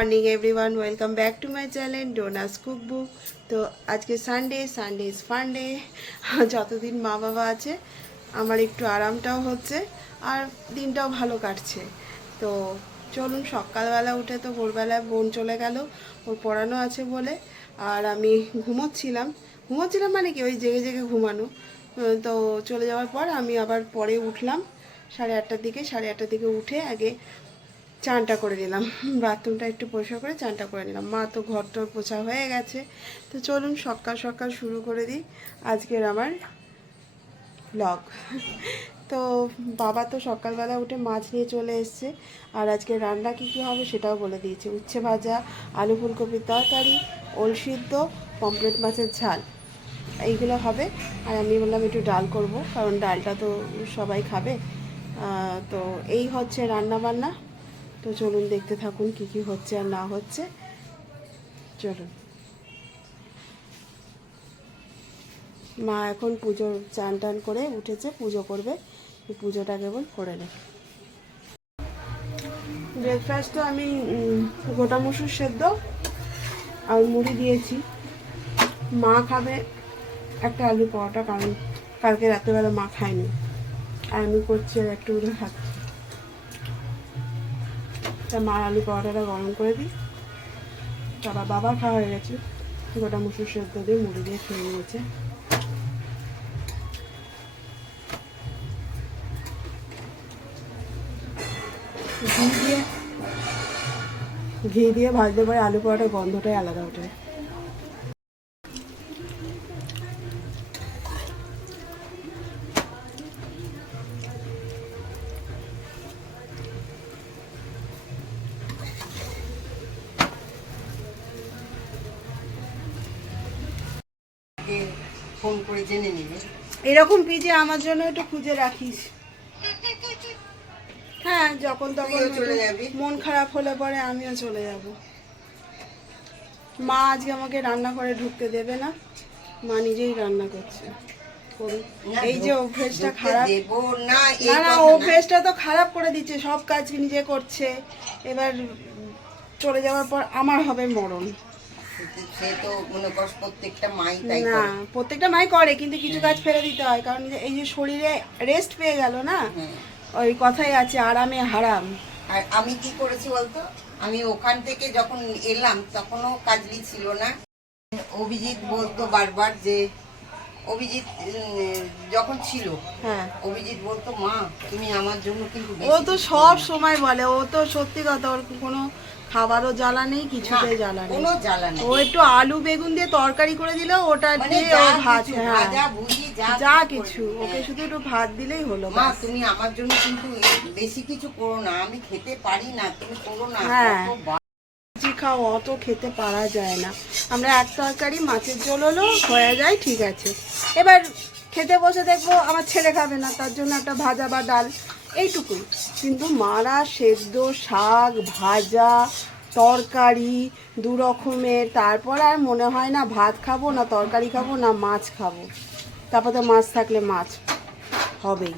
Morning everyone welcome back to my channel Dona's cook book তো আজকে Sunday Sunday is ফান্ডে যতদিন মা বাবা আছে, আমার একটু আরামটাও হচ্ছে আর দিনটাও ভালো কাটছে। তো চলুন, সকালবেলা উঠে তো ভোরবেলায় বোন চলে গেল ওর পড়ানো আছে বলে, আর আমি ঘুমোচ্ছিলাম। ঘুমোচ্ছিলাম মানে কি? ওই জেগে জেগে ঘুমানো। তো চলে যাওয়ার পর আমি আবার পরে উঠলাম, সাড়ে আটটার দিকে। সাড়ে আটটার দিকে উঠে আগে চানটা করে নিলাম। বাথরুমটা একটু পরিষ্কার করে চানটা করে নিলাম। মা তো ঘর টর পোছা হয়ে গেছে। তো চলুন সকাল সকাল শুরু করে দিই আজকের আমার ব্লগ তো বাবা তো সকালবেলা উঠে মাছ নিয়ে চলে এসছে। আর আজকে রান্না কী কী হবে সেটাও বলে দিয়েছে। উচ্ছে ভাজা, আলু ফুলকপির তরকারি, ওল সিদ্ধ পমপ্লেট মাছের ঝাল। এইগুলো হবে। আর আমি বললাম একটু ডাল করব, কারণ ডালটা তো সবাই খাবে। তো এই হচ্ছে রান্না বান্না তো চলুন দেখতে থাকুন কি কি হচ্ছে আর না হচ্ছে। চলুন। মা এখন পুজোর চান টান করে উঠেছে, পুজো করবে। পুজোটা কেবল করে নেয় ব্রেকফাস্ট তো আমি গোটা মসুর সেদ্ধ আর মুড়ি দিয়েছি। মা খাবে একটা আলু পরোটা, কারণ কালকে রাত্রেবেলা মা খায়নি। আর আমি করছি আর একটু করে খাচ্ছি। তা মার আলু পরোটাটা গরম করে দিই। তারপর বাবা খাওয়া হয়ে গেছে। গোটা মুসুর সেদ্ধ দিয়ে মুড়ি দিয়ে খেয়ে নিয়েছে। ঘি দিয়ে ঘি দিয়ে ভাজতে পারে আলু পরোটার গন্ধটাই আলাদা ওঠে। ফোন করে জেনে নিবে। এরকম পিজে আমার জন্য একটু খুঁজে রাখিস। হ্যাঁ যখন তখন চলে যাবি? মন খারাপ হলে পরে আমিও চলে যাব। মা আজকে আমাকে রান্না করে ঢুকতে দেবে না। মা নিজেই রান্না করছে। এই যে অভ্যেসটা খারাপ। না না। অভ্যেসটা তো খারাপ করে দিচ্ছে। সব কাজ নিজে করছে। এবার চলে যাওয়ার পর আমার হবে মরণ। সে তো মনে কর প্রত্যেকটা মাই তাই না প্রত্যেকটা মাই করে কিন্তু কিছু কাজ ফেলে দিতে হয় কারণ এই যে শরীরে রেস্ট পেয়ে গেল না। ওই কথাই আছে আরামে হারাম। আর আমি কি করেছি বলতো? আমি ওখান থেকে যখন এলাম তখনও কাজলি ছিল না। অভিজিৎ বলতো বারবার যে অভিজিৎ যখন ছিল হ্যাঁ। অভিজিৎ বলতো মা তুমি আমার জন্য কিন্তু ও তো সব সময় বলে ও তো সত্যি কথা ওর কোনো খাবারও জ্বালা নেই কিছুতে জ্বালা নেই। কোনো জ্বালা নেই। ও একটু আলু বেগুন দিয়ে তরকারি করে দিল ওটা মানে দিয়ে ও ভাত হ্যাঁ। ভাজা ভুজি যা যা কিছু ওকে হ্যাঁ। শুধু একটু ভাত দিলেই হলো মা তুমি আমার জন্য কিন্তু বেশি কিছু করো না আমি খেতে পারি না তুমি করো না হ্যাঁ। খাও অত খেতে পারা যায় না। আমরা এক তরকারি মাছের ঝোল হলো হয়ে যায় ঠিক আছে। এবার খেতে বসে দেখব আমার ছেলে খাবে না তার জন্য একটা ভাজা বা ডাল। এইটুকুই কিন্তু মারা সেদ্ধ শাক ভাজা তরকারি দু রকমের তারপর আর মনে হয় না ভাত খাব না তরকারি খাব না মাছ খাব। তারপর তো মাছ থাকলে মাছ হবেই।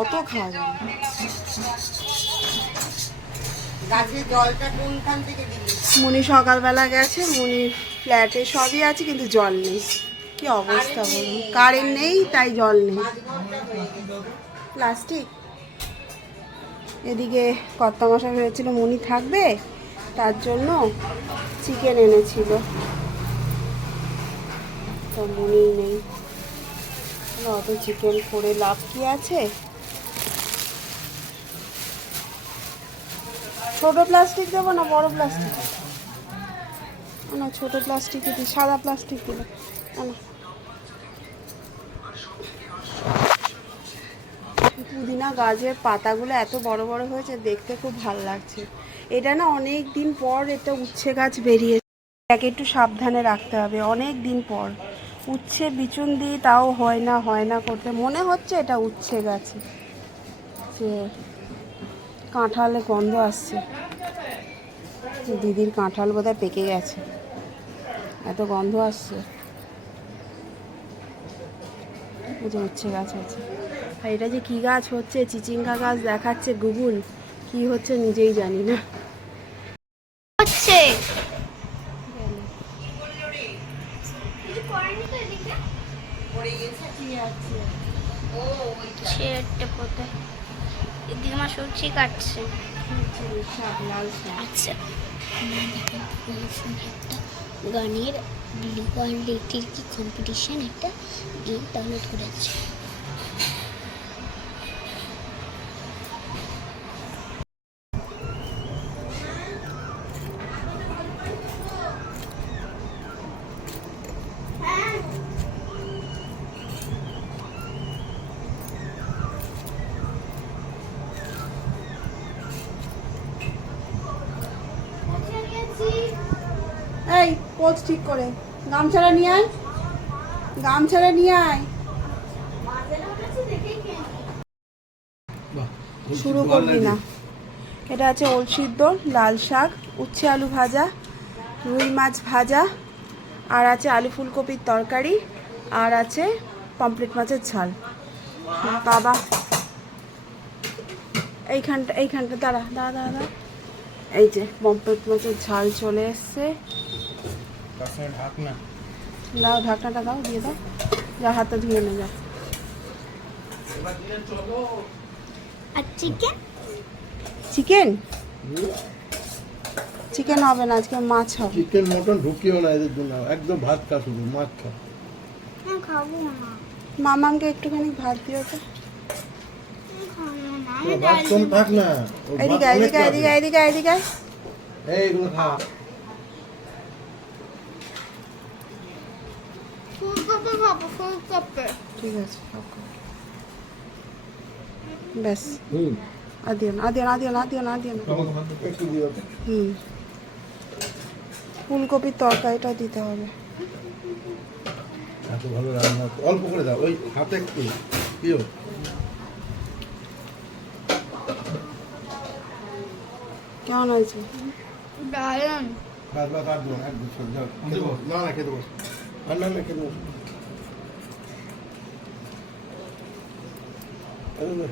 অত খাওয়া যায় গাছের জলটা কোনখান থেকে দিলি? মুনি সকালবেলা গেছে মুনি ফ্ল্যাটে সবই আছে কিন্তু জল নেই। কি অবস্থা বলুন? কারেন্ট নেই তাই জল নেই। প্লাস্টিক? এদিকে কর্তা মশা ভেবেছিল মুনি থাকবে, তার জন্য চিকেন এনেছিল। তো মুনি নেই। অত চিকেন করে লাভ কি আছে? ছোট প্লাস্টিক দেবো না বড় প্লাস্টিক? না, ছোট প্লাস্টিক দিই সাদা প্লাস্টিক দিলে না। পুদিনা গাছের পাতাগুলো এত বড় বড় হয়েছে, দেখতে খুব ভালো লাগছে। এটা না অনেক দিন পর এটা উচ্ছে গাছ বেরিয়েছে এটাকে একটু সাবধানে রাখতে হবে, অনেক দিন পর। উচ্ছে বিচুন দিই তাও হয় না হয় না করতে। মনে হচ্ছে এটা উচ্ছে গাছে। যে কাঁঠালে গন্ধ আসছে। দিদির কাঁঠাল বোধহয় পেকে গেছে। এত গন্ধ আসছে। উচ্ছে গাছ আছে। আর এটা যে কি গাছ হচ্ছে, চিচিঙ্গা গাছ দেখাচ্ছে গুগুল কি হচ্ছে নিজেই জানি না। আমার কাটছে। আচ্ছা। গানের ব্লু কোয়ালিটির কি কম্পিটিশন একটা গেম ডাউনলোড করেছে। পোজ ঠিক করে। গামছাড়া নিয়ে আয়। গামছাড়া নিয়ে আয়। শুরু করবি না। এটা আছে ওল সিদ্ধ লাল শাক উচ্ছে আলু ভাজা রুই মাছ ভাজা আর আছে আলু ফুলকপির তরকারি আর আছে পমপ্লেট মাছের ঝাল। বাবা। এইখানটা এইখানটা দাঁড়া দাঁড়া দাঁড়া দাঁড়া। এই যে পমপ্লেট মাছের ঝাল চলে এসছে। দাও ঢাকনাটা দাও দিয়ে দাও। যা হাতটা ধুয়ে নে যা। আর চিকেন চিকেন চিকেন হবে না আজকে মাছ হবে। চিকেন মটন ঢুকিও না এদের জন্য। একদম ভাত খা শুধু মাছ খা। খাব না। মামামকে একটুখানি ভাত দিও তো। আমি খাব না। ভাত কম থাক না। এদিকে এদিকে। এদিকে এদিকে এদিকে। এই এগুলো খা। ফুলকপি খাব ফুলকপি। ঠিক আছে। ব্যাস। হুম। আর দিও না আর দিও না আর দিও না আর দিও না আর দিও না একটু দিও। তো। হুম। ফুলকপির তরকারিটা দিতে হবে। এত ভালো রান্না অল্প করে দাও ওই হাতে একটু দিও। কেমন হয়েছে? না। না খেতে বসো। না না খেতে বসো আরে না,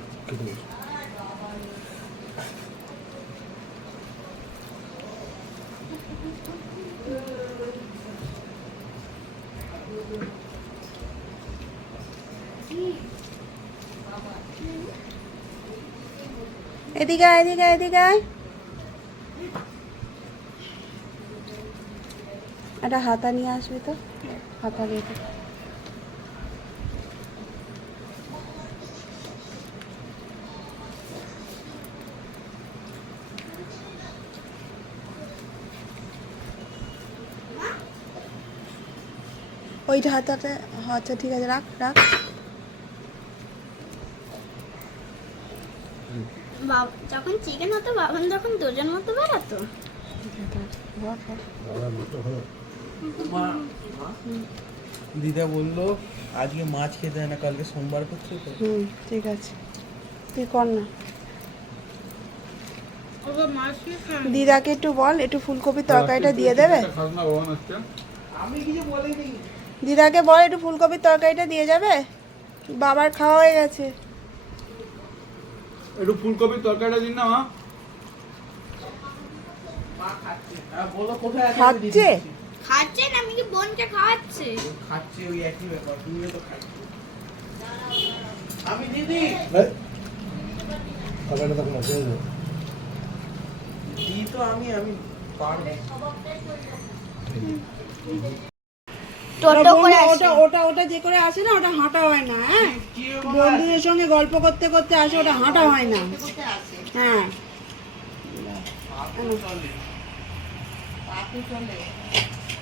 এদিকে এদিকে এদিকে। একটা হাতা নিয়ে আসবি তো হাতা দিয়ে দে। ওইটা হাতাতে আচ্ছা ঠিক আছে রাখ রাখ। বাব যখন চিকেন হতো বাবান যখন দুজন মতো বেড়াতো। দিদা বলল আজকে মাছ খেতে হয় না কালকে সোমবার করছে তো হুম ঠিক আছে। তুই কর না। দিদাকে একটু বল একটু ফুলকপির তরকারিটা দিয়ে দেবে? দিদাকে বল একটু ফুলকপির তরকারিটা দিয়ে যাবে? বাবার খাওয়া হয়ে গেছে। একটু ফুলকপির তরকারিটা দিন না মা। হ্যাঁ খাচ্ছে? দিচ্ছি। খাচ্ছে না আমি কি বোনকে খাওয়াচ্ছে? খাচ্ছে ওই একই ব্যাপার তুমিও তো খাচ্ছ। আমি দিদি। তখন তো আমি আমি পারব। টোটো করে ওটা ওটা ওটা যে করে আসে না ওটা হাঁটা হয় না হ্যাঁ? বন্ধুদের সঙ্গে গল্প করতে করতে আসে ওটা হাঁটা হয় না। হ্যাঁ।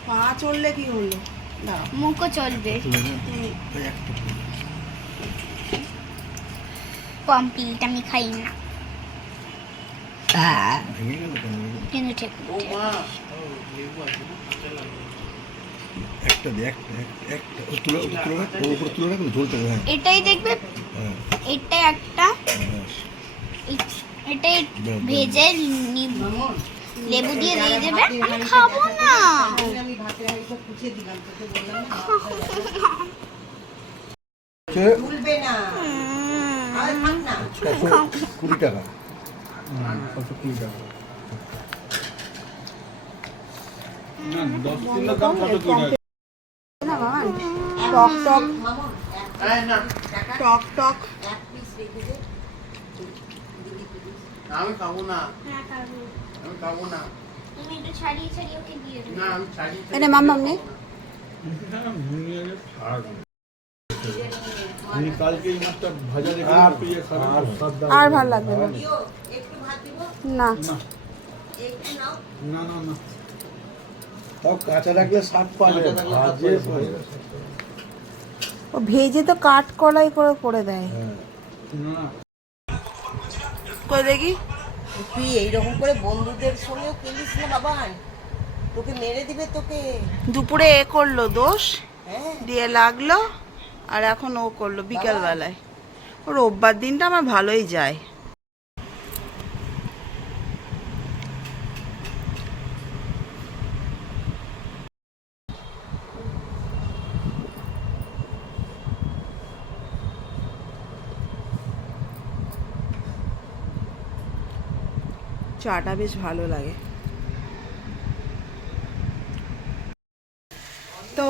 পা চললে কি হলো? মুখও চলবে। কমপ্লিট আমি খাই না। কেন? কিন্তু ঠিক ও মা। ও লেবু আছে একটা একটা একটা- একটা তুলে তুলে রাখ ওর উপরে তুলে রাখলে ঝোলটা হ্যাঁ। এটাই দেখবে? হ্যাঁ। এটা একটা। এটাই ভেজে নিব। লেবু দিয়ে দিয়ে দেবে? আমি খাব না। আমি কুড়ি টাকা। কুড়ি টাকা। টক টক। টক টক। খাব না। আমি খাব না। তুমি একটু ছাড়িয়ে ছাড়িয়ে ওকে দিয়ে দেবে। না আমি ছাড়ি এনে মাম্মাম নে। আর ভালো লাগবে না। দিও, একটু ভাত দিব। না। না না না। তাও কাঁচা রাখলে স্বাদ পাবে ভাজে ও ভেজে তো কাট কলাই করে করে দেয়। না কই দেখি? তুই এইরকম করে বন্ধুদের সঙ্গেও খেলিস না বাবান তোকে মেরে দিবে তোকে। দুপুরে এ করল দোষ হ্যাঁ। দিয়ে লাগল আর এখন ও করল বিকেল বেলায় ও রোববার দিনটা আমার ভালোই যায়। চাটা বেশ ভালো লাগে। তো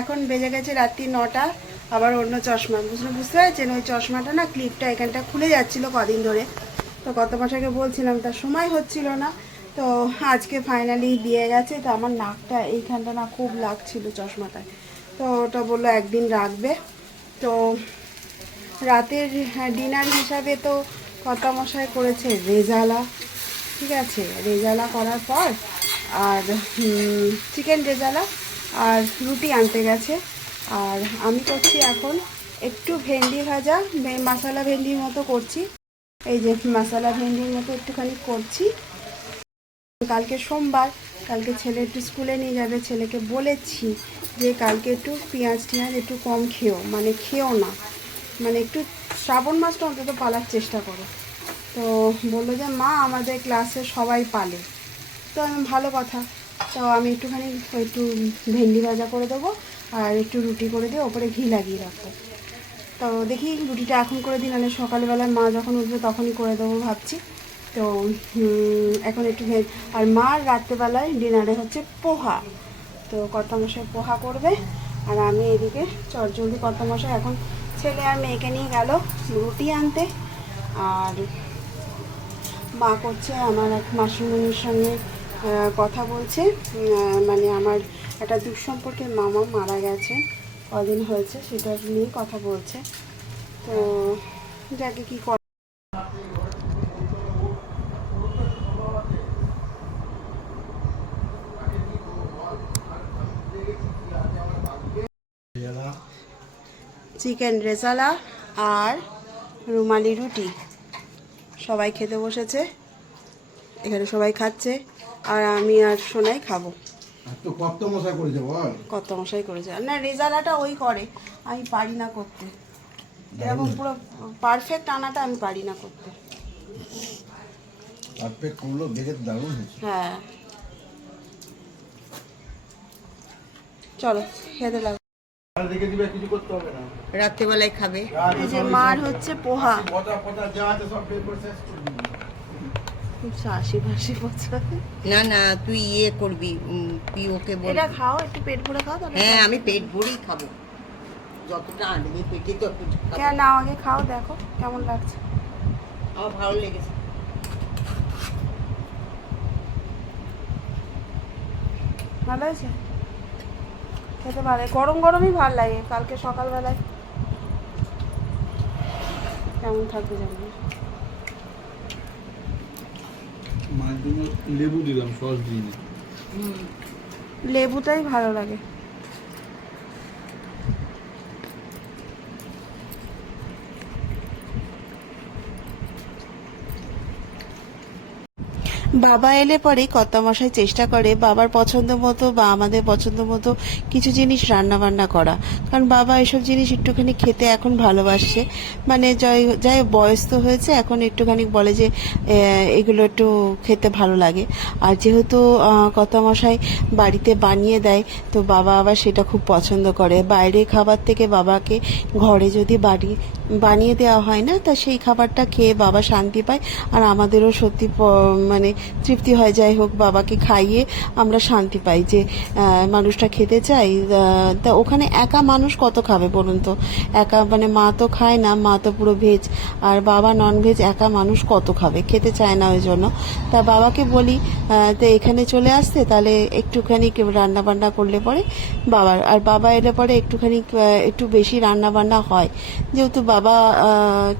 এখন বেজে গেছে রাত্রি নটা, আবার অন্য চশমা। বুঝলে, বুঝতে পারছেন? ওই চশমাটা না ক্লিপটা এখানটা খুলে যাচ্ছিল কদিন ধরে। তো কত মাসাকে বলছিলাম তার সময় হচ্ছিল না। তো আজকে ফাইনালি দিয়ে গেছে। তো আমার নাকটা এইখানটা না খুব লাগছিল চশমাটায়। তো ওটা বলল, একদিন রাখবে। তো রাতের ডিনার হিসাবে তো কর্তামশাই করেছে রেজালা। ঠিক আছে, রেজালা করার পর আর চিকেন রেজালা আর রুটি আনতে গেছে। আর আমি করছি এখন একটু ভেন্ডি ভাজা মশলা ভেন্ডির মতো করছি। এই যে মশলা ভেন্ডির মতো একটুখানি করছি। কালকে সোমবার, কালকে ছেলে একটু স্কুলে নিয়ে যাবে, ছেলেকে বলেছি যে কালকে একটু পেঁয়াজ টিয়াজ একটু কম খেও মানে খেও না। মানে একটু শ্রাবণ মাসটা অন্তত পালার চেষ্টা করো। তো বলল যে, মা, আমাদের ক্লাসে সবাই পালে। তো আমি, ভালো কথা। তো আমি একটুখানি একটু ভেন্ডি ভাজা করে দেবো আর একটু রুটি করে দিয়ে ওপরে ঘি লাগিয়ে রাখব। তো দেখি রুটিটা এখন করে দিই, নাহলে সকালবেলায় মা যখন উঠবে তখনই করে দেবো ভাবছি। তো এখন একটু আর মা রাত্রেবেলায় ডিনারে হচ্ছে পোহা। তো কর্তামশাই পোহা করবে, আর আমি এদিকে চটজলদি কর্তামশাই, এখন ছেলে আর মেয়েকে নিয়ে গেল রুটি আনতে। আর মা করছে আমার এক মাসুমনির সঙ্গে কথা বলছে। মানে আমার একটা দুঃসম্পর্কের মামা মারা গেছে কদিন হয়েছে সেটা নিয়ে কথা বলছে। তো যাকে কি কর চিকেন রেজালা আর রুমালি রুটি। সবাই খেতে বসেছে। এখানে সবাই খাচ্ছে। আর আমি আর সোনাই খাব। কত মশা করেছে বল। কত মশাই করেছে। না রেজালাটা ওই করে। আমি পারি না করতে। এরকম পুরো পারফেক্ট আনাটা আমি পারি না করতে। আপে করল দেখে দারুণ হ্যাঁ। চলো খেতে লাগো রাত্রেবেলায় খাবে। এই যে মার হচ্ছে পোহা। পচা আছে না না তুই ইয়ে করবি বল এটা খাও একটু পেট ভরে খাও তাহলে হ্যাঁ আমি পেট ভরেই খাব। যতটা আনবে পেটে কেন নাও আগে খাও দেখো কেমন লাগছে। আমার ভালো লেগেছে। ভালো হয়েছে? খেতে ভালো গরম গরমই ভালো লাগে কালকে সকালবেলায়। কেমন থাকবে জানি। লেবু দিলাম সস দিই না। লেবুটাই ভালো লাগে। বাবা এলে পরে কর্তামশাই চেষ্টা করে বাবার পছন্দ মতো বা আমাদের পছন্দ মতো কিছু জিনিস রান্না বান্না করা। কারণ বাবা এসব জিনিস একটুখানি খেতে এখন ভালোবাসছে। মানে যাই যাই বয়স তো হয়েছে, এখন একটুখানি বলে যে এগুলো একটু খেতে ভালো লাগে। আর যেহেতু কর্তামশাই বাড়িতে বানিয়ে দেয়, তো বাবা আবার সেটা খুব পছন্দ করে। বাইরে খাবার থেকে বাবাকে ঘরে যদি বাড়ি, বানিয়ে দেওয়া হয় না, তা সেই খাবারটা খেয়ে বাবা শান্তি পায়। আর আমাদেরও সত্যি মানে তৃপ্তি হয়, যাই হোক, বাবাকে খাইয়ে আমরা শান্তি পাই যে মানুষটা খেতে চাই। তা ওখানে একা মানুষ কত খাবে বলুন তো? একা মানে মা তো খায় না, মা তো পুরো ভেজ আর বাবা নন ভেজ একা মানুষ কত খাবে? খেতে চায় না ওই জন্য তা বাবাকে বলি তো এখানে চলে আসতে, তাহলে একটুখানি রান্না বান্না করলে পরে বাবার আর বাবা এলে পরে একটুখানি একটু বেশি রান্না বান্না হয়। যেহেতু বাবা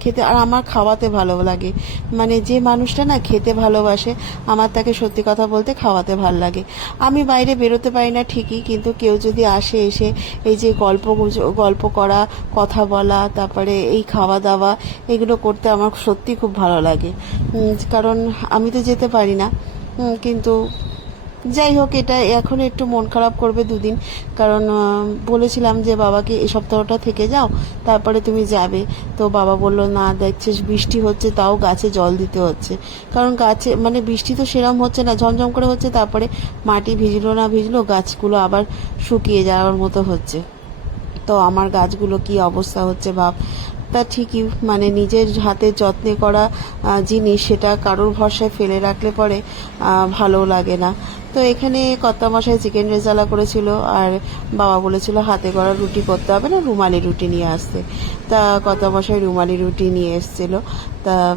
খেতে, আর আমার খাওয়াতে ভালো লাগে। মানে যে মানুষটা না খেতে ভালোবাসে আমার তাকে সত্যি কথা বলতে খাওয়াতে ভালো লাগে। আমি বাইরে বেরোতে পারি না ঠিকই, কিন্তু কেউ যদি আসে এসে এই যে গল্প গল্প করা, কথা বলা, তারপরে এই খাওয়া দাওয়া এগুলো করতে আমার সত্যি খুব ভালো লাগে। কারণ আমি তো যেতে পারি না। কিন্তু যাই হোক, এটা এখন একটু মন খারাপ করবে দুদিন। কারণ বলেছিলাম যে, বাবাকে এই সপ্তাহটা থেকে যাও, তারপরে তুমি যাবে। তো বাবা বলল, না, দেখছিস, বৃষ্টি হচ্ছে, তাও গাছে জল দিতে হচ্ছে। কারণ গাছে মানে বৃষ্টি তো সেরম হচ্ছে না, ঝমঝম করে হচ্ছে, তারপরে মাটি ভিজলো না ভিজলো, গাছগুলো আবার শুকিয়ে যাওয়ার মতো হচ্ছে। তো আমার গাছগুলো কি অবস্থা হচ্ছে ভাব? তা ঠিকই মানে নিজের হাতে যত্নে করা জিনিস, সেটা কারোর ভরসায় ফেলে রাখলে পরে ভালো লাগে না। তো এখানে কর্তামশাই চিকেন রেজালা করেছিল আর বাবা বলেছিল হাতে করা রুটি করতে হবে না, রুমালি রুটি নিয়ে আসতে। তা কর্তামশাই রুমালি রুটি নিয়ে এসেছিল। তা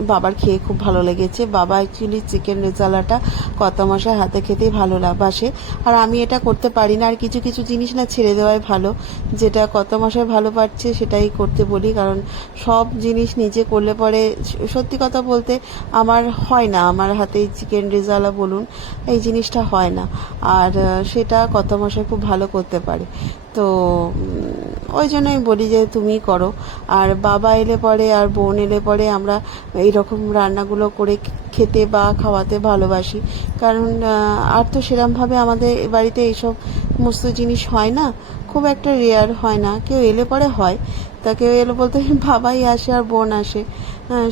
বাবার খেয়ে খুব ভালো লেগেছে। বাবা অ্যাকচুয়ালি চিকেন রেজালাটা কর্তামশাই হাতে খেতেই ভালো বাসে। আর আমি এটা করতে পারি না। আর কিছু কিছু জিনিস না ছেড়ে দেওয়াই ভালো। যেটা কর্তামশাই ভালো পারছে সেটাই করতে বলি। কারণ সব জিনিস নিজে করলে পরে সত্যি কথা বলতে আমার হয় না। আমার হাতে চিকেন রেজালা বলুন, এই জিনিসটা হয় না। আর সেটা কর্তামশাই খুব ভালো করতে পারে। তো ওই জন্য আমি বলি যে তুমি করো। আর বাবা এলে পরে আর বোন এলে পরে আমরা এইরকম রান্নাগুলো করে খেতে বা খাওয়াতে ভালোবাসি। কারণ আর তো সেরমভাবে আমাদের বাড়িতে এইসব সমস্ত জিনিস হয় না। খুব একটা রেয়ার হয় না। কেউ এলে পরে হয়। তা কেউ এলে বলতে বাবাই আসে আর বোন আসে।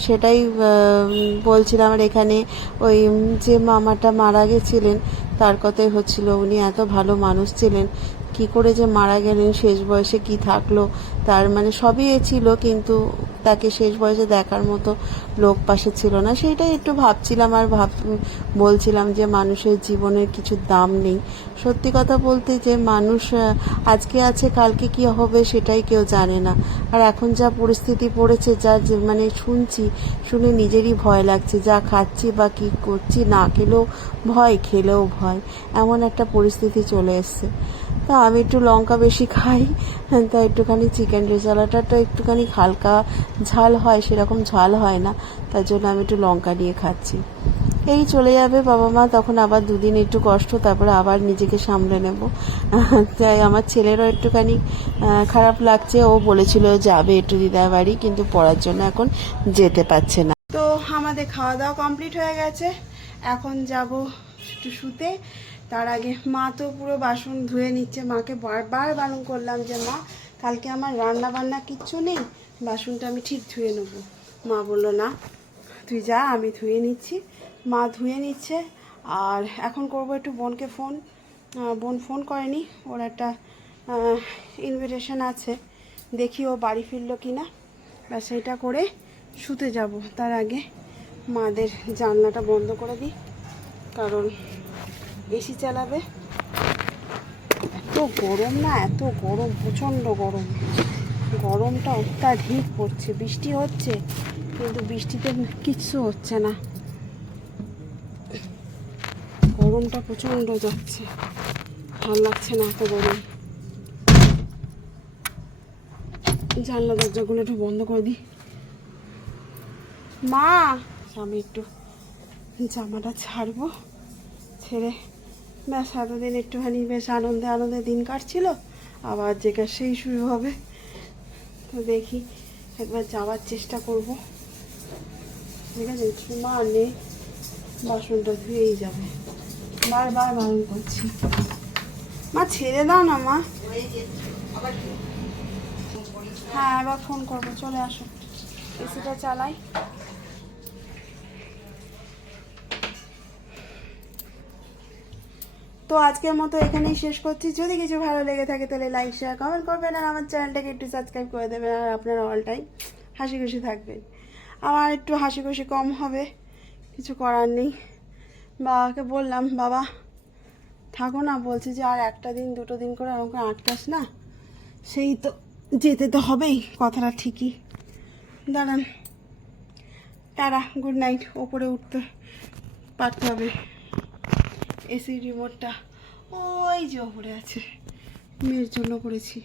সেটাই বলছিলাম আর এখানে ওই যে মামাটা মারা গেছিলেন, তার কথাই হচ্ছিল। উনি এত ভালো মানুষ ছিলেন কি করে যে মারা গেলেন, শেষ বয়সে কি থাকল, তার মানে সবই এ ছিল, কিন্তু তাকে শেষ বয়সে দেখার মতো লোক পাশে ছিল না। সেইটাই একটু ভাবছিলাম আর ভাব, বলছিলাম যে মানুষের জীবনের কিছু দাম নেই। সত্যি কথা বলতে যে মানুষ আজকে আছে, কালকে কি হবে সেটাই কেউ জানে না। আর এখন যা পরিস্থিতি পড়েছে, যা যে মানে শুনছি, শুনে নিজেরই ভয় লাগছে, যা খাচ্ছি বা কি করছি না খেলেও ভয় খেলেও ভয়, এমন একটা পরিস্থিতি চলে এসছে। তা আমি একটু লঙ্কা বেশি খাই তা একটুখানি চিকেন রেজালাটা তো একটুখানি হালকা ঝাল হয়, সেরকম ঝাল হয় না, তার জন্য আমি একটু লঙ্কা নিয়ে খাচ্ছি। এই চলে যাবে বাবা মা, তখন আবার দুদিন একটু কষ্ট, তারপরে আবার নিজেকে সামলে নেব। তাই আমার ছেলেরও একটুখানি খারাপ লাগছে, ও বলেছিল যাবে একটু দিদার বাড়ি, কিন্তু পড়ার জন্য এখন যেতে পারছে না। তো আমাদের খাওয়া দাওয়া কমপ্লিট হয়ে গেছে, এখন যাব একটু শুতে। তার আগে মা তো পুরো বাসন ধুয়ে নিচ্ছে, মাকে বারবার বারণ করলাম যে, মা, কালকে আমার রান্না বান্না কিচ্ছু নেই, বাসনটা আমি ঠিক ধুয়ে নেব। মা বলল, না, তুই যা, আমি ধুয়ে নিচ্ছি। মা ধুয়ে নিচ্ছে, আর এখন করব একটু বোনকে ফোন। বোন ফোন করেনি, ওর একটা ইনভিটেশন আছে, দেখি ও বাড়ি ফিরলো কি না বা সেটা করে শুতে যাব। তার আগে মাদের জানলাটা বন্ধ করে দিই, কারণ এসি চালাবে? এত গরম না, এত গরম, প্রচণ্ড গরম। গরমটা অত্যাধিক পড়ছে, বৃষ্টি হচ্ছে, কিন্তু বৃষ্টিতে কিচ্ছু হচ্ছে না। গরমটা প্রচণ্ড যাচ্ছে, ভালো লাগছে না এত গরম। জানলা দরজাগুলো একটু বন্ধ করে দিই। মা! আমি একটু জামাটা ছাড়বো, ছেড়ে ব্যাস, এতদিন একটুখানি বেশ আনন্দে আনন্দে দিন কাটছিল, আবার যেটা সেই শুরু হবে। তো দেখি, একবার যাওয়ার চেষ্টা করব। ঠিক আছে মা নেই, বাসনটা ধুয়েই যাবে। বারবার বারণ করছি। মা, ছেড়ে দাও না মা। হ্যাঁ এবার ফোন করব, চলে আসো। এসিটা চালাই। তো আজকের মতো এখানেই শেষ করছি। যদি কিছু ভালো লেগে থাকে তাহলে লাইক শেয়ার কমেন্ট করবেন আর আমার চ্যানেলটাকে একটু সাবস্ক্রাইব করে দেবেন আর আপনারা অল টাইম হাসি খুশি থাকবেন আমার একটু হাসি খুশি কম হবে, কিছু করার নেই। বাবাকে বললাম, বাবা, থাকো না। বলছি যে, আর একটা দিন, দুটো দিন করে আমাকে আটকাস না। সেই তো যেতে তো হবেই, কথাটা ঠিকই। দাঁড়ান। টাটা গুড নাইট ওপরে উঠতে পারতে হবে। এসি রিমোটটা ওই যে ওপরে আছে মেয়ের জন্য করেছি।